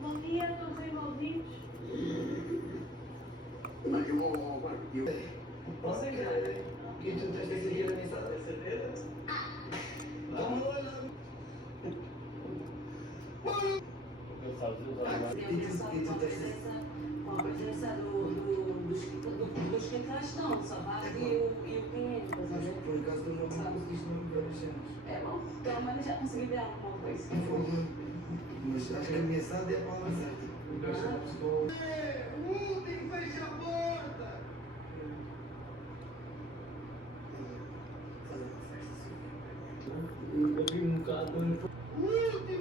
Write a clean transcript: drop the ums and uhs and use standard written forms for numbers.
Bom dia a todos envolvidos. Posso entrar? E tu tens de seguir a mensagem, certeza? Vamos lá. E tu tens com a presença dos que cá estão, só vai e o cliente, estás a ver? Por acaso tu não conseguiste não ver as cenas. É bom, pelo menos já consegui ver alguma coisa. Mas acho que a mensagem é a palavra certa. Porque acho que a pessoa. O último fecha a porta! Eu vi um bocado. O último